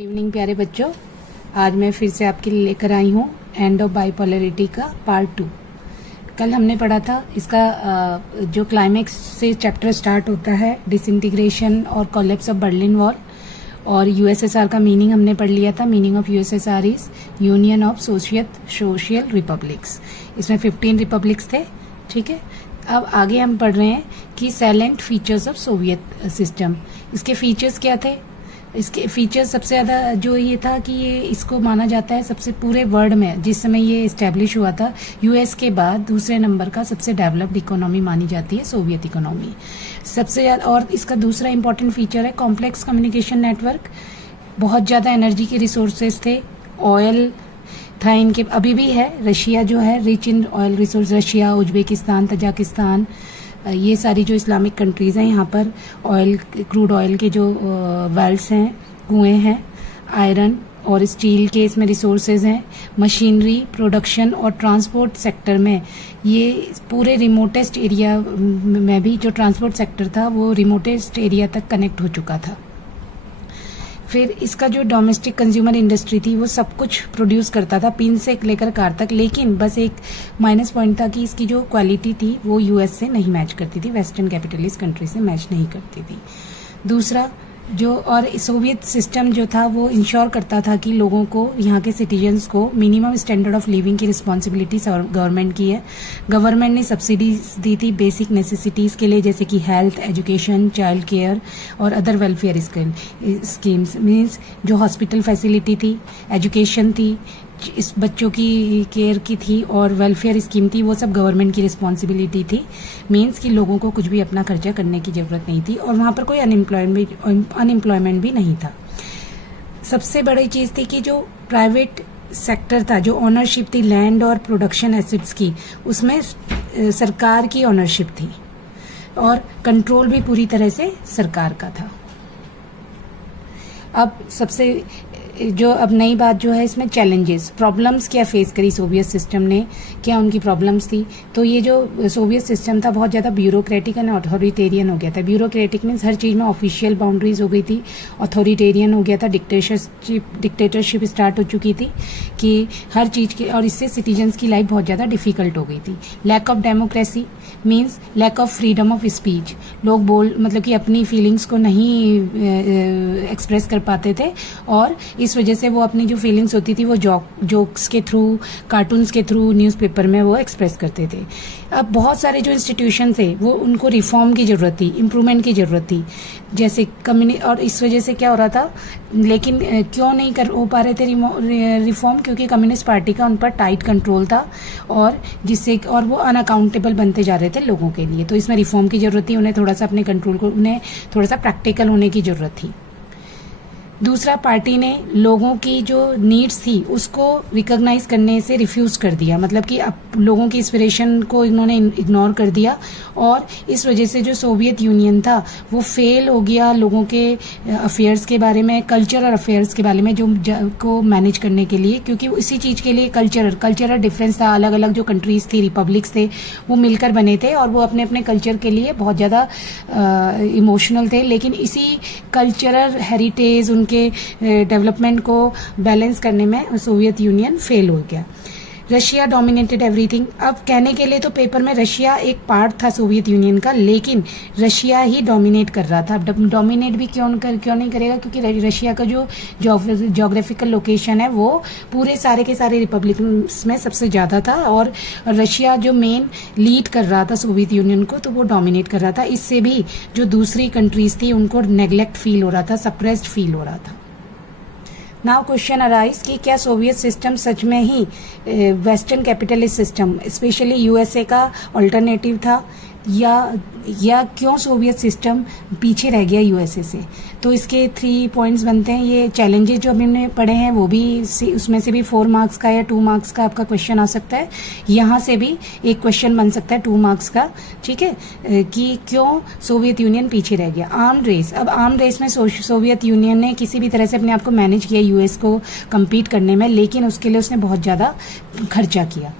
Good evening प्यारे बच्चों। आज मैं फिर से आपके लिए लेकर आई हूँ एंड ऑफ बाइपोलरिटी का पार्ट 2। कल हमने पढ़ा था इसका जो क्लाइमेक्स से चैप्टर स्टार्ट होता है, डिसइंटीग्रेशन और कोलैप्स ऑफ बर्लिन वॉल, और यूएसएसआर का मीनिंग हमने पढ़ लिया था। Meaning of USSR is union of social republics. इसमें 15 रिपब्लिक्स थे, ठीक है। अब आगे हम पढ़ रहे हैं कि salient features of Soviet system. इसके फीचर्स क्या थे? इसके फीचर्स सबसे ज़्यादा जो ये था कि ये इसको माना जाता है सबसे पूरे वर्ल्ड में, जिस समय ये इस्टेब्लिश हुआ था, यूएस के बाद दूसरे नंबर का सबसे डेवलप्ड इकोनॉमी मानी जाती है सोवियत इकोनॉमी सबसे ज़्यादा। और इसका दूसरा इंपॉर्टेंट फीचर है कॉम्प्लेक्स कम्युनिकेशन नेटवर्क। बहुत ज़्यादा एनर्जी के रिसोर्सेज थे, ऑयल था इनके, अभी भी है। रशिया जो है rich in oil resource, Russia, Uzbekistan, Tajikistan, ये सारी जो इस्लामिक कंट्रीज़ हैं, यहाँ पर ऑयल, क्रूड ऑयल के जो वेल्स हैं, कुएँ हैं, आयरन और स्टील के इसमें रिसोर्सेज हैं। मशीनरी, प्रोडक्शन और ट्रांसपोर्ट सेक्टर में ये पूरे रिमोटेस्ट एरिया में भी जो ट्रांसपोर्ट सेक्टर था वो रिमोटेस्ट एरिया तक कनेक्ट हो चुका था। फिर इसका जो डोमेस्टिक कंज्यूमर इंडस्ट्री थी वो सब कुछ प्रोड्यूस करता था, पिन से लेकर कार तक, लेकिन बस एक माइनस पॉइंट था कि इसकी जो क्वालिटी थी वो यूएस से नहीं मैच करती थी, वेस्टर्न कैपिटलिस्ट कंट्री से मैच नहीं करती थी। दूसरा जो और सोवियत सिस्टम जो था वो इंश्योर करता था कि लोगों को, यहाँ के सिटीजन्स को मिनिमम स्टैंडर्ड ऑफ लिविंग की रिस्पॉन्सिबिलिटी गवर्नमेंट की है। गवर्नमेंट ने सब्सिडीज दी थी बेसिक नेसेसिटीज़ के लिए, जैसे कि हेल्थ, एजुकेशन, चाइल्ड केयर और अदर वेलफेयर स्कीम्स। मीन्स जो हॉस्पिटल फैसिलिटी थी, एजुकेशन थी, इस बच्चों की केयर की थी और वेलफेयर स्कीम थी, वो सब गवर्नमेंट की रिस्पॉन्सिबिलिटी थी। मीन्स कि लोगों को कुछ भी अपना खर्चा करने की ज़रूरत नहीं थी और वहाँ पर कोई अनएम्प्लॉयमेंट भी नहीं था। सबसे बड़ी चीज़ थी कि जो प्राइवेट सेक्टर था, जो ओनरशिप थी लैंड और प्रोडक्शन एसेट्स की, उसमें सरकार की ओनरशिप थी और कंट्रोल भी पूरी तरह से सरकार का था। अब सबसे जो अब नई बात जो है इसमें चैलेंजेस, प्रॉब्लम्स क्या फेस करी सोवियत सिस्टम ने, क्या उनकी प्रॉब्लम्स थी। तो ये जो सोवियत सिस्टम था बहुत ज़्यादा ब्यूरोक्रेटिक एंड अथॉरिटेरियन हो गया था। ब्यूरोक्रेटिक मीन्स हर चीज़ में ऑफिशियल बाउंड्रीज हो गई थी, अथॉरिटेरियन हो गया था, डिक्टेटरशिप स्टार्ट हो चुकी थी कि हर चीज़ की, और इससे सिटीजन्स की लाइफ बहुत ज़्यादा डिफिकल्ट हो गई थी। Lack of democracy means lack of freedom of speech. लोग मतलब कि अपनी फीलिंग्स को नहीं एक्सप्रेस कर पाते थे और इस वजह से वो अपनी जो फीलिंग्स होती थी वो जोक्स के थ्रू, कार्टून्स के थ्रू, न्यूज़पेपर में वो एक्सप्रेस करते थे। अब बहुत सारे जो इंस्टीट्यूशन थे वो उनको रिफॉर्म की ज़रूरत थी, इम्प्रूवमेंट की ज़रूरत थी, जैसे और इस वजह से क्या हो रहा था, लेकिन क्यों नहीं हो पा रहे थे रिफॉर्म? क्योंकि कम्युनिस्ट पार्टी का उन पर टाइट कंट्रोल था और वो अनअकाउंटेबल बनते जा रहे थे लोगों के लिए। तो इसमें रिफॉर्म की ज़रूरत थी, उन्हें थोड़ा सा अपने कंट्रोल को, उन्हें थोड़ा सा प्रैक्टिकल होने की ज़रूरत थी। दूसरा, पार्टी ने लोगों की जो नीड्स थी उसको रिकॉग्नाइज करने से रिफ्यूज़ कर दिया, मतलब कि अब लोगों की इंस्पिरेशन को इन्होंने इग्नोर कर दिया और इस वजह से जो सोवियत यूनियन था वो फेल हो गया लोगों के अफेयर्स के बारे में, कल्चरल अफेयर्स के बारे में जो को मैनेज करने के लिए, क्योंकि इसी चीज़ के लिए कल्चरल डिफरेंस था। अलग अलग जो कंट्रीज़ थी, रिपब्लिक्स थे, वो मिलकर बने थे और वो अपने अपने कल्चर के लिए बहुत ज़्यादा इमोशनल थे, लेकिन इसी कल्चरल हेरिटेज के डेवलपमेंट को बैलेंस करने में सोवियत यूनियन फेल हो गया। Russia dominated everything. अब कहने के लिए तो पेपर में रशिया एक पार्ट था सोवियत यूनियन का, लेकिन रशिया ही डोमिनेट कर रहा था। डोमिनेट भी क्यों नहीं करेगा? क्योंकि रशिया का जो जोग्राफिकल लोकेशन है वो पूरे सारे के सारे रिपब्लिक्स में सबसे ज़्यादा था और रशिया जो मेन लीड कर रहा था सोवियत यूनियन को, तो वो डोमिनेट कर रहा था। इससे भी जो दूसरी कंट्रीज थी उनको नेग्लेक्ट फील हो रहा था, सप्रेस्ड फील हो रहा था। नाउ क्वेश्चन अराइज कि क्या सोवियत सिस्टम सच में ही western capitalist system, specially USA का अल्टरनेटिव था, या क्यों सोवियत सिस्टम पीछे रह गया यूएसए से? तो इसके 3 पॉइंट्स बनते हैं। ये चैलेंजेस जो अभी हमने पढ़े हैं वो भी, उसमें से भी 4 मार्क्स का या 2 मार्क्स का आपका क्वेश्चन आ सकता है। यहाँ से भी एक क्वेश्चन बन सकता है 2 मार्क्स का, ठीक है, कि क्यों सोवियत यूनियन पीछे रह गया। Arm race. अब आर्म रेस में सोवियत यूनियन ने किसी भी तरह से अपने आप को मैनेज किया यूएस को कम्पीट करने में, लेकिन उसके लिए उसने बहुत ज़्यादा खर्चा किया।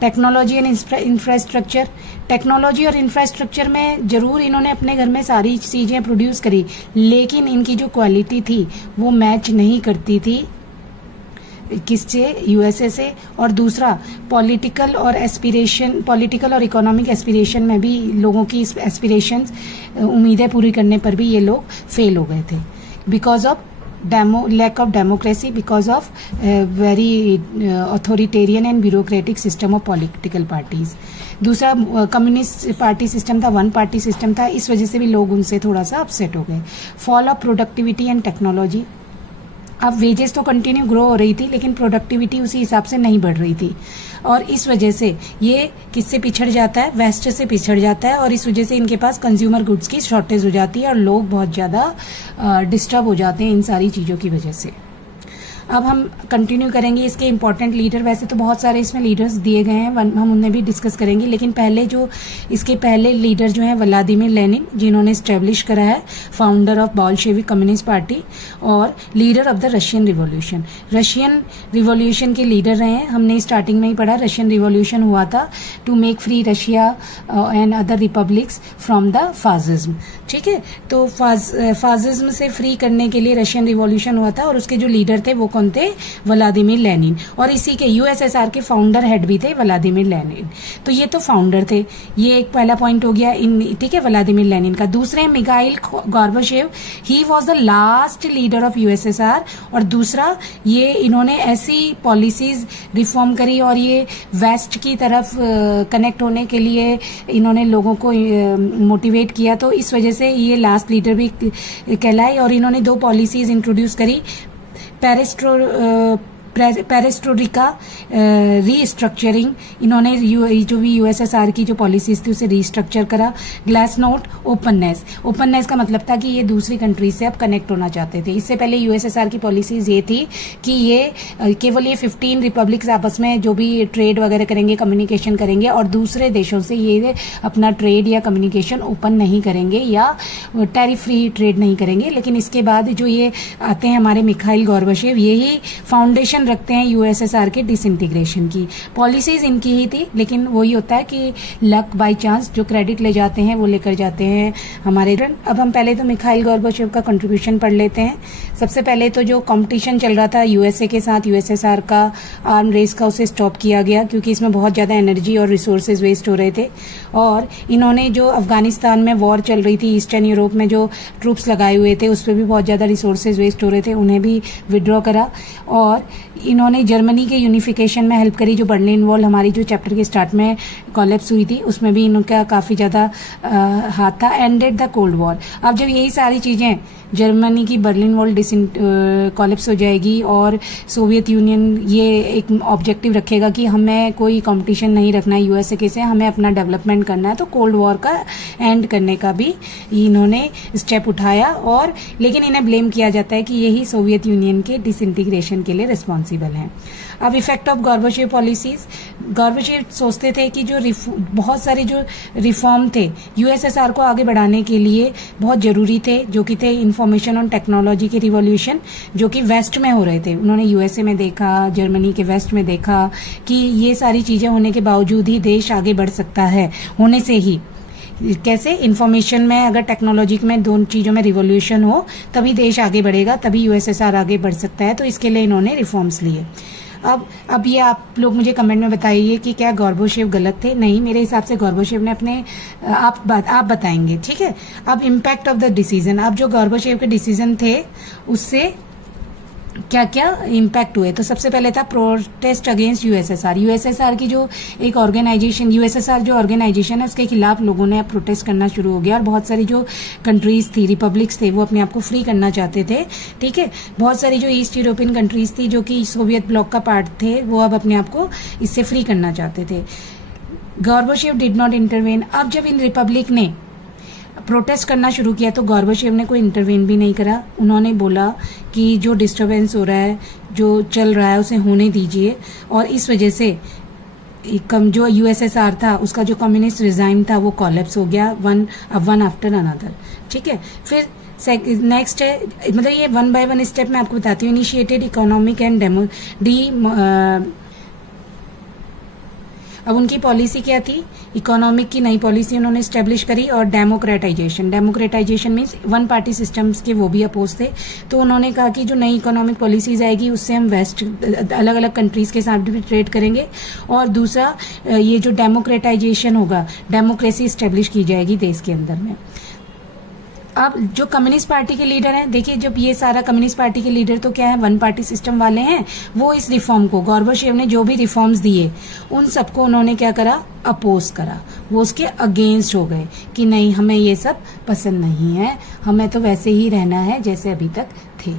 टेक्नोलॉजी एंड इंफ्रास्ट्रक्चर, टेक्नोलॉजी और इंफ्रास्ट्रक्चर में ज़रूर इन्होंने अपने घर में सारी चीज़ें प्रोड्यूस करी, लेकिन इनकी जो क्वालिटी थी वो मैच नहीं करती थी किससे, यूएसए से। और दूसरा पॉलिटिकल और इकोनॉमिक एस्पिरेशन में भी लोगों की एस्पिरेशंस, उम्मीदें पूरी करने पर भी ये लोग फेल हो गए थे, because of lack of democracy, because of very authoritarian and bureaucratic system of political parties। दूसरा कम्युनिस्ट पार्टी सिस्टम था, वन पार्टी सिस्टम था, इस वजह से भी लोग उनसे थोड़ा सा अपसेट हो गए। Fall of productivity and technology, अब वेजेस तो कंटिन्यू ग्रो हो रही थी लेकिन प्रोडक्टिविटी उसी हिसाब से नहीं बढ़ रही थी, और इस वजह से ये किससे पिछड़ जाता है, वेस्ट से पिछड़ जाता है, और इस वजह से इनके पास कंज्यूमर गुड्स की शॉर्टेज हो जाती है और लोग बहुत ज़्यादा डिस्टर्ब हो जाते हैं इन सारी चीज़ों की वजह से। अब हम कंटिन्यू करेंगे इसके इंपॉर्टेंट लीडर, वैसे तो बहुत सारे इसमें लीडर्स दिए गए हैं, हम उन्हें भी डिस्कस करेंगे, लेकिन पहले जो इसके पहले लीडर जो हैं व्लादिमीर लेनिन, जिन्होंने स्टैब्लिश करा है, founder of Bolshevik communist party और leader of the Russian revolution. Russian revolution के लीडर रहे हैं, हमने स्टार्टिंग में ही पढ़ा, रशियन रिवॉल्यूशन हुआ था to make free Russia and other republics from the fascism. ठीक है, तो फासिज्म से फ्री करने के लिए रशियन रिवॉल्यूशन हुआ था, और उसके जो लीडर थे वो कौन थे, व्लादिमीर लेनिन, और इसी के यूएसएसआर के फाउंडर हेड भी थे व्लादिमीर लेनिन। तो ये तो फाउंडर थे, ये एक पहला पॉइंट हो गया इन, ठीक है, व्लादिमीर लेनिन का। दूसरे Mikhail Gorbachev, he was the last leader of USSR, और दूसरा ये इन्होंने ऐसी पॉलिसीज रिफॉर्म करी और ये वेस्ट की तरफ कनेक्ट होने के लिए इन्होंने लोगों को मोटिवेट किया, तो इस वजह से ये लास्ट लीडर भी कहलाए। और इन्होंने दो पॉलिसीज इंट्रोड्यूस करी, पेरेस्ट्रोइका रीस्ट्रक्चरिंग, इन्होंने जो भी यूएसएसआर की जो पॉलिसीज थी उसे रीस्ट्रक्चर करा। ग्लासनोट ओपननेस का मतलब था कि ये दूसरी कंट्रीज से अब कनेक्ट होना चाहते थे। इससे पहले यूएसएसआर की पॉलिसीज ये थी कि ये केवल ये 15 रिपब्लिक्स आपस में जो भी ट्रेड वगैरह करेंगे, कम्युनिकेशन करेंगे, और दूसरे देशों से ये अपना ट्रेड या कम्युनिकेशन ओपन नहीं करेंगे या टैरिफ फ्री ट्रेड नहीं करेंगे। लेकिन इसके बाद जो ये आते हैं हमारे मिखाइल गोर्बाचेव, यही फाउंडेशन रखते हैं यूएसएसआर के डिसइंटीग्रेशन की। पॉलिसीज इनकी ही थी, लेकिन वही होता है कि लक बाय चांस, जो क्रेडिट ले जाते हैं वो लेकर जाते हैं हमारे। अब हम पहले तो मिखाइल गोर्बाचेव का कंट्रीब्यूशन पढ़ लेते हैं। सबसे पहले तो जो कंपटीशन चल रहा था यूएसए के साथ, यूएसएसआर का आर्म रेस का, उसे स्टॉप किया गया क्योंकि इसमें बहुत ज्यादा एनर्जी और रिसोर्सेज वेस्ट हो रहे थे। और इन्होंने जो अफगानिस्तान में वॉर चल रही थी, ईस्टर्न यूरोप में जो ट्रूप्स लगाए हुए थे उस पर भी बहुत ज्यादा रिसोर्सेज वेस्ट हो रहे थे, उन्हें भी विड्रॉ करा। और इन्होंने जर्मनी के यूनिफिकेशन में हेल्प करी, जो बर्लिन वॉल हमारी जो चैप्टर के स्टार्ट में कॉलेप्स हुई थी उसमें भी इनका काफी ज्यादा हाथ था। एंडेड द कोल्ड वॉर, अब जब यही सारी चीजें, जर्मनी की बर्लिन वॉल कॉलेप्स हो जाएगी और सोवियत यूनियन ये एक ऑब्जेक्टिव रखेगा कि हमें कोई कंपटीशन नहीं रखना है यूएसए के से, हमें अपना डेवलपमेंट करना है, तो कोल्ड वॉर का एंड करने का भी इन्होंने स्टेप उठाया। और लेकिन इन्हें ब्लेम किया जाता है कि यही सोवियत यूनियन के डिसइंटीग्रेशन के लिए रिस्पॉन्सिबल हैं। अब effect of Gorbachev policies, Gorbachev सोचते थे कि जो बहुत सारे जो रिफॉर्म थे यूएसएसआर को आगे बढ़ाने के लिए बहुत जरूरी थे, जो कि थे इंफॉर्मेशन और टेक्नोलॉजी के रिवॉल्यूशन, जो कि वेस्ट में हो रहे थे। उन्होंने यूएसए में देखा, जर्मनी के वेस्ट में देखा कि ये सारी चीजें होने के बावजूद ही देश आगे बढ़ सकता है, होने से ही कैसे, इंफॉर्मेशन में, अगर टेक्नोलॉजी में, दोनों चीजों में रिवॉल्यूशन हो तभी देश आगे बढ़ेगा, तभी यूएसएसआर आगे बढ़ सकता है। तो इसके लिए इन्होंने रिफॉर्म्स लिए। अब ये आप लोग मुझे कमेंट में बताइए कि क्या गोर्बाचेव गलत थे? नहीं, मेरे हिसाब से गोर्बाचेव ने अपने आप बताएंगे, ठीक है। अब इम्पैक्ट ऑफ द डिसीजन, अब जो गोर्बाचेव के डिसीजन थे उससे क्या क्या इम्पैक्ट हुए। तो सबसे पहले था प्रोटेस्ट अगेंस्ट यूएसएसआर। यूएसएसआर की जो एक ऑर्गेनाइजेशन, यूएसएसआर जो ऑर्गेनाइजेशन है उसके खिलाफ लोगों ने प्रोटेस्ट करना शुरू हो गया, और बहुत सारी जो कंट्रीज थी, रिपब्लिक्स थे, वो अपने आप को फ्री करना चाहते थे, ठीक है। बहुत सारी जो ईस्ट यूरोपियन कंट्रीज थी जो कि सोवियत ब्लॉक का पार्ट थे, वो अब अपने आप को इससे फ्री करना चाहते थे। Gorbachev did not intervene. अब जब इन रिपब्लिक ने प्रोटेस्ट करना शुरू किया तो गोर्बाचेव ने कोई इंटरवेन भी नहीं करा। उन्होंने बोला कि जो डिस्टर्बेंस हो रहा है, जो चल रहा है, उसे होने दीजिए। और इस वजह से जो यूएसएसआर था उसका जो कम्युनिस्ट रिजाइम था वो कॉलेप्स हो गया, वन आफ्टर अनदर, ठीक है। फिर नेक्स्ट है, मतलब ये वन बाय वन स्टेप मैं आपको बताती हूँ। इनिशिएटेड इकोनॉमिक एंड अब उनकी पॉलिसी क्या थी, इकोनॉमिक की नई पॉलिसी उन्होंने स्टेब्लिश करी और democratisation means one party systems के वो भी अपोज थे। तो उन्होंने कहा कि जो नई इकोनॉमिक पॉलिसीज आएगी उससे हम वेस्ट अलग अलग कंट्रीज के साथ भी ट्रेड करेंगे, और दूसरा ये जो डेमोक्रेटाइजेशन होगा, डेमोक्रेसी स्टेब्लिश की जाएगी देश के अंदर में। अब जो कम्युनिस्ट पार्टी के लीडर हैं, देखिए जब ये सारा कम्युनिस्ट पार्टी के लीडर तो क्या है, वन पार्टी सिस्टम वाले हैं, वो इस रिफॉर्म को, गोर्बाचेव ने जो भी रिफॉर्म्स दिए उन सबको उन्होंने क्या करा, अपोज करा, वो उसके अगेंस्ट हो गए कि नहीं हमें ये सब पसंद नहीं है, हमें तो वैसे ही रहना है जैसे अभी तक थे।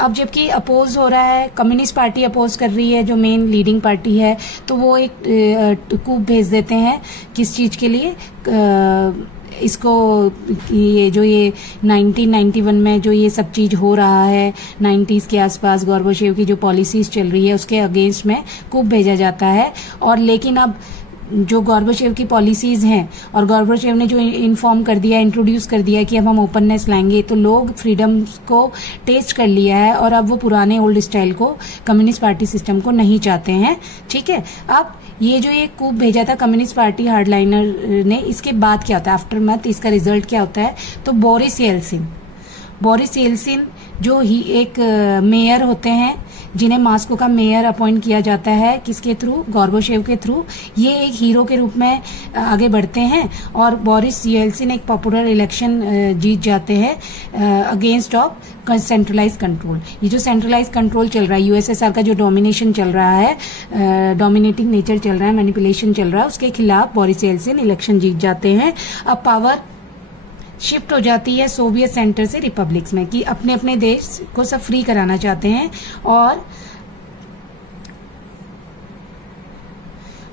अब जबकि अपोज हो रहा है, कम्युनिस्ट पार्टी अपोज कर रही है जो मेन लीडिंग पार्टी है, तो वो एक कूप भेज देते हैं किस चीज के लिए, इसको ये जो ये 1991 में जो ये सब चीज हो रहा है 90s के आसपास, गोर्बाचेव की जो पॉलिसीज चल रही है उसके अगेंस्ट में कूप भेजा जाता है। और लेकिन अब जो गोर्बाचेव की पॉलिसीज हैं और गोर्बाचेव ने जो इन्फॉर्म कर दिया, इंट्रोड्यूस कर दिया कि अब हम ओपननेस लाएंगे, तो लोग फ्रीडम को टेस्ट कर लिया है और अब वो पुराने ओल्ड स्टाइल को, कम्युनिस्ट पार्टी सिस्टम को नहीं चाहते हैं। ठीक है, अब ये जो ये कूप भेजा था कम्युनिस्ट पार्टी हार्डलाइनर ने, इसके बाद क्या होता है, आफ्टर मंथ इसका रिजल्ट क्या होता है, तो बोरिस येल्सिन जो ही एक मेयर होते हैं, जिन्हें मॉस्को का मेयर अपॉइंट किया जाता है, किसके थ्रू, गोर्बाचेव के थ्रू, ये एक हीरो के रूप में आगे बढ़ते हैं और बोरिस येल्सिन एक पॉपुलर इलेक्शन जीत जाते हैं अगेंस्ट ऑफ सेंट्रलाइज कंट्रोल। ये जो सेंट्रलाइज कंट्रोल चल रहा है, यूएसएसआर का जो डोमिनेशन चल रहा है, डोमिनेटिंग नेचर चल रहा है, मैनिपुलेशन चल रहा है, उसके खिलाफ बोरिस येल्सिन इलेक्शन जीत जाते हैं। अब पावर शिफ्ट हो जाती है सोवियत सेंटर से रिपब्लिक्स में, कि अपने अपने देश को सब फ्री कराना चाहते हैं। और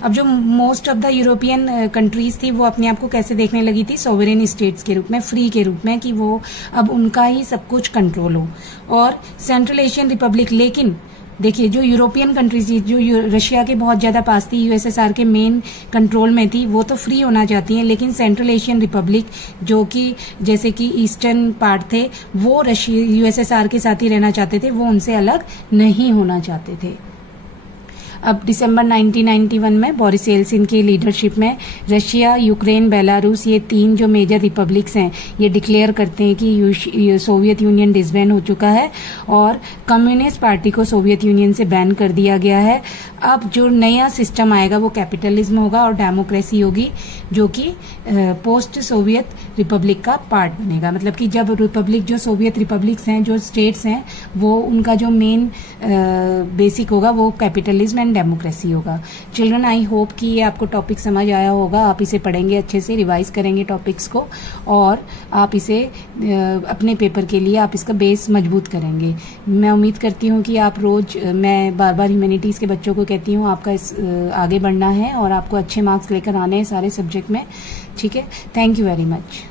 अब जो most of the European countries थी वो अपने आप को कैसे देखने लगी थी, सोवरेन स्टेट्स के रूप में, फ्री के रूप में, कि वो अब उनका ही सब कुछ कंट्रोल हो। और सेंट्रल एशियन रिपब्लिक, लेकिन देखिए जो यूरोपियन कंट्रीज थी, जो रशिया के बहुत ज्यादा पास थी, यूएसएसआर के मेन कंट्रोल में थी, वो तो फ्री होना चाहती हैं, लेकिन सेंट्रल एशियन रिपब्लिक जो कि जैसे कि ईस्टर्न पार्ट थे, वो रशिया यूएसएसआर के साथ ही रहना चाहते थे, वो उनसे अलग नहीं होना चाहते थे। अब दिसंबर 1991 में बोरिस येल्सिन की लीडरशिप में रशिया, यूक्रेन, बेलारूस, ये 3 जो मेजर रिपब्लिक्स हैं, ये डिक्लेयर करते हैं कि सोवियत यूनियन डिसबैंड हो चुका है और कम्युनिस्ट पार्टी को सोवियत यूनियन से बैन कर दिया गया है। अब जो नया सिस्टम आएगा वो कैपिटलिज्म होगा और डेमोक्रेसी होगी, जो कि पोस्ट सोवियत रिपब्लिक का पार्ट बनेगा। मतलब कि जब रिपब्लिक, जो सोवियत रिपब्लिक्स हैं, जो स्टेट्स हैं, वो उनका जो मेन बेसिक होगा वो कैपिटलिज्म एंड डेमोक्रेसी होगा। चिल्ड्रन, आई होप कि ये आपको टॉपिक समझ आया होगा। आप इसे पढ़ेंगे, अच्छे से रिवाइज करेंगे टॉपिक्स को, और आप इसे अपने पेपर के लिए आप इसका बेस मजबूत करेंगे। मैं उम्मीद करती हूँ कि आप रोज, मैं बार बार ह्यूमैनिटीज़ के बच्चों को कहती हूँ आपका आगे बढ़ना है और आपको अच्छे मार्क्स लेकर आने हैं सारे सब्जेक्ट में। ठीक है, थैंक यू वेरी मच।